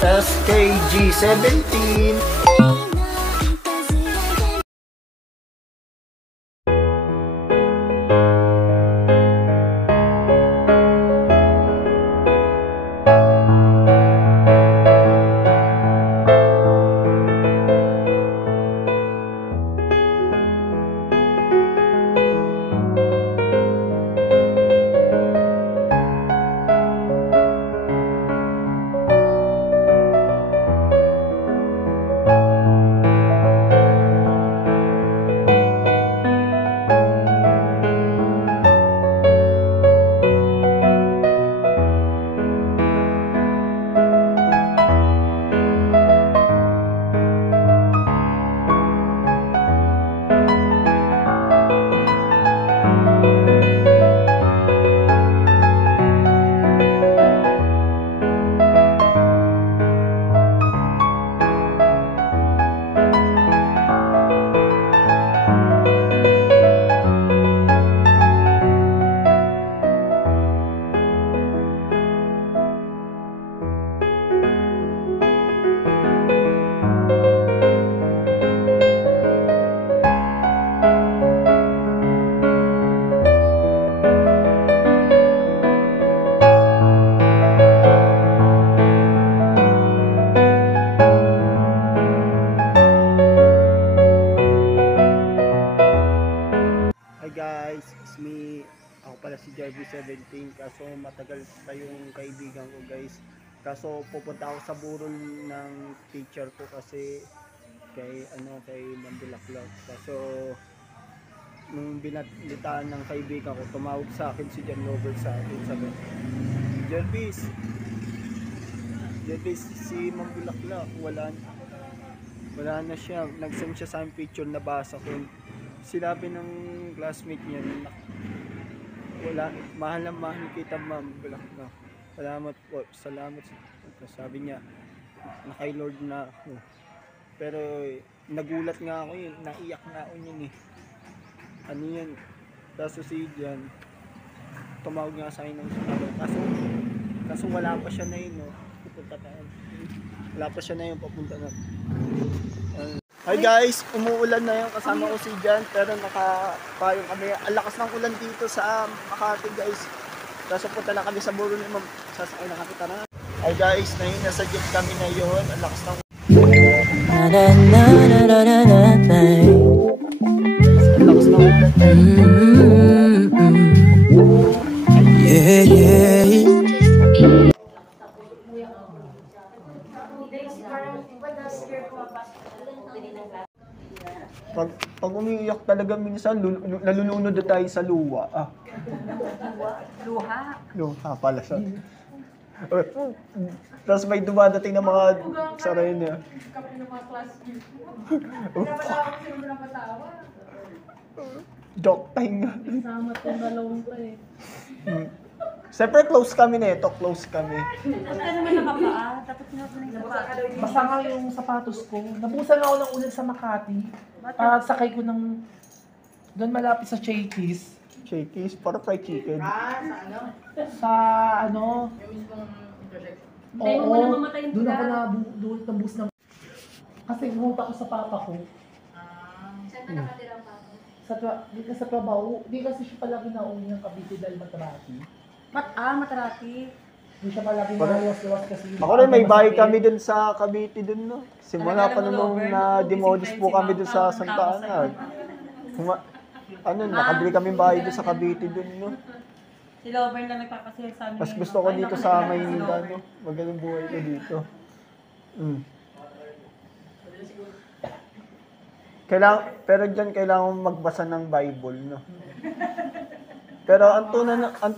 SKG17. Guys, it's me. Ako pala si JB17. Kaso matagal pa yung kaibigan ko, guys. Kaso pupunta ako sa burol ng teacher ko kasi kay Mandulaklak. Kaso nung binalitaan ng kaibigan ko, tumawag sa akin si John Robert sa akin. Sabi, Jervis, si Mandulaklak, wala na siya. Nag-send siya sa akin picture na basa ko. Sinabi ng classmate niya na wala, mahal kita ma'am. Salamat po, salamat. Sabi niya, nakay Lord na ako. Pero nagulat nga ako yun, naiyak nga ako yun eh. Ano yun, kaso si Jan, tumawag nga sa akin ng kaso wala pa siya na yun, no? Wala pa siya na yun, papunta na. Hi guys, umuulan na yung kasama ko si Jan, pero nakapayong kami. Ang lakas ng ulan dito sa Makati guys. Kaso punta na kami sa buro ni Ma'am, sasakay na kami, tara. Hi guys, nasa jeep kami ngayon. Ang lakas ng ulan. Pag umiiyak talaga minsan, nalulunod na tayo sa luwa. Luha pala siya. Tapos may dumadating na mga saray niya. Joke time nga. Kasama itong dalawang pa eh. Siyempre close kami na ito, close kami. Ba't ka naman nakapaa? Dapat sinuot na yung sapatos. Basta nga yung sapatos ko. Nabusan ako ng ulan sa Makati. At sakay ko ng doon malapit sa Shakey's. Shakey's para fried chicken. Sa ano? Yung mismong intersection. Hindi mo na mamatay yung doon ako doon ng bus ng... Kasi pumunta ko sa papa ko. Saan ka nakatira ang papa? Di ka sa trabaho. Di kasi siya palagi nauwi ng Cavite dahil Matarati. Matarati. Di siya palagi nawas-lawas kasi... Ako rin may bahay kami dun sa Cavite dun, no? Simula pa nung na-demodis po kami dun sa Santa Ana. Nakabili kami bahay dun sa Cavite dun, no? Si Lover lang nagpapasaya sa amin. Mas gusto ko dito sa Maynila, no? Magaling buhay ko dito. Pero dyan kailangan magbasa ng Bible, no? Pero ang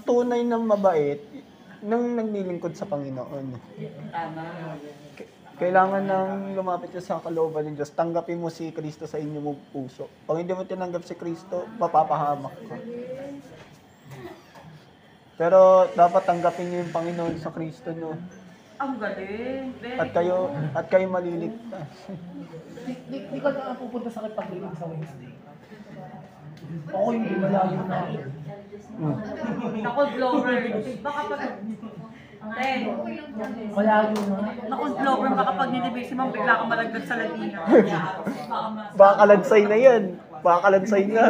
tunay ng mabait, nang naglilingkod sa Panginoon. Tama. Kailangan nang lumapit sa kalooban ng Diyos. Tanggapin mo si Kristo sa inyong puso. Pag hindi mo tinanggap si Kristo, mapapahamak ka. Pero dapat tanggapin niyo yung Panginoon sa Kristo, no? Ang galing. At kayo maliligtas. Di ka na pupunta sa pag-ibig sa Wednesday. Ako yung malayo na. Ako, Glover. Baka pag... Wala yun ha. Naku-vlogger ka kapag nilibig si Ma'am, bigla ka malagdag sa Latina. Baka kalansay na yan. Baka kalansay na.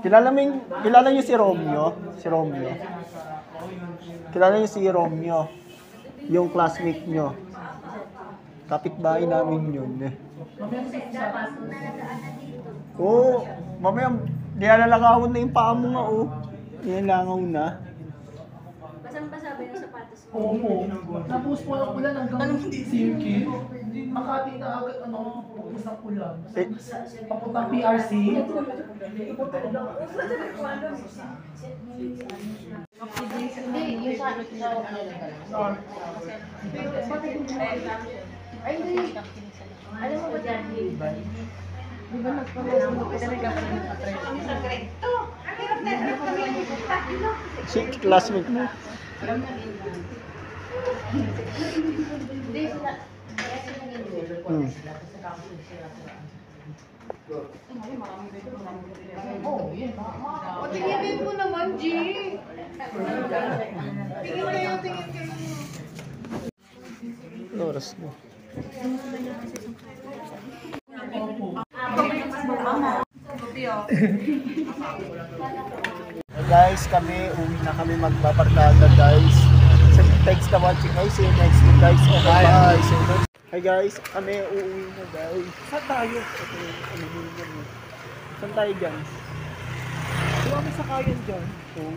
Kilala niyo si Romeo? Si Romeo. Kilala niyo si Romeo? Yung classmate niyo. Kapitbahay namin yun. Oo. Mamaya, nilalangawan na yung paa mo nga, oh. Nilalangaw na. Basang-basa ba yung sapatos mo? Oo. Tapos po ng ulan hanggang Sirki. Makati na agad pupus ng ulan. Papuntang PRC. Hindi, yung sa ay, hindi. Alam mo ba dyan? Di ba nagpapasok mo? Si classmate mo. Hindi, sila. Kaya sila naging Hmm. O, tingin mo naman, G. Tingin kayo, tingin kayo. Oras mo. Hey guys, uwi na kami magbabarkada guys. Thanks for watching guys. See you next week guys. Okay, bye. See you next. Hey guys, kami uuwi na guys. Saan tayo? Ito yung aluminum. Saan tayo dyan? Wala may sakayan dyan. Oo.